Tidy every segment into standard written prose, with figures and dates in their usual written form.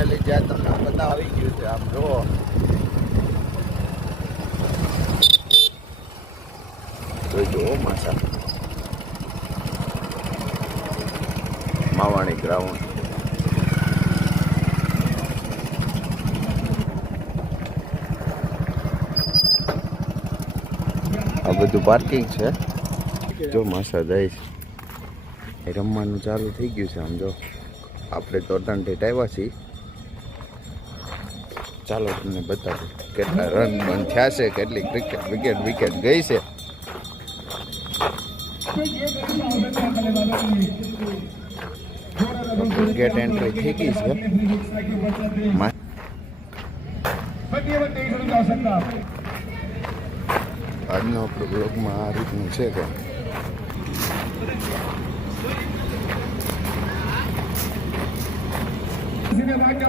ફાઇનલી જ્યાં તમને બધા આવી ગયું છે આમ જુઓ તો જુઓ માસા માવાણી ગ્રાઉન્ડ આ બધું પાર્કિંગ છે જો માસા દઈશ રમવાનું ચાલુ થઈ ગયું છે આમ જો આપણે તો અટંટેટ આવ્યા છીએ ચાલો તમને બતાવું કેટલા રન બંધ થયા છે કેટલી વિકેટ ગઈ છે ગેટ એન્ટ્રી થઈ ગઈ છે આજનો આપણો બ્લોગમાં આ રીતનું છે કે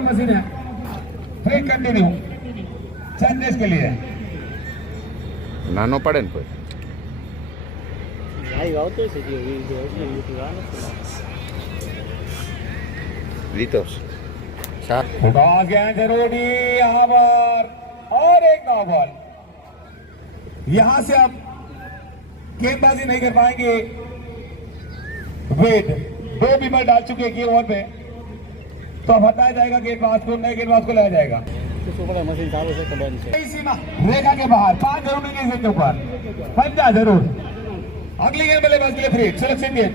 मशीन है फिर कंटिन्यू चेंजेस के लिए નાનો પડે ને કોઈ रितोष जरूरी यहाँ पर और एक नौ बॉल यहाँ से अब गेंदबाजी नहीं कर पाएंगे वेट 2 विकेट डाल चुके हैं ओवर पे तो अब हटाया जाएगा गेंदबाज को नए गेंदबाज को लाया जाएगा सीमा रेखा के बाहर 5 जरूरी के ऊपर 50 जरूर अगली गेंद बल्लेबाज के लिए फ्री सुरक्षित गेंद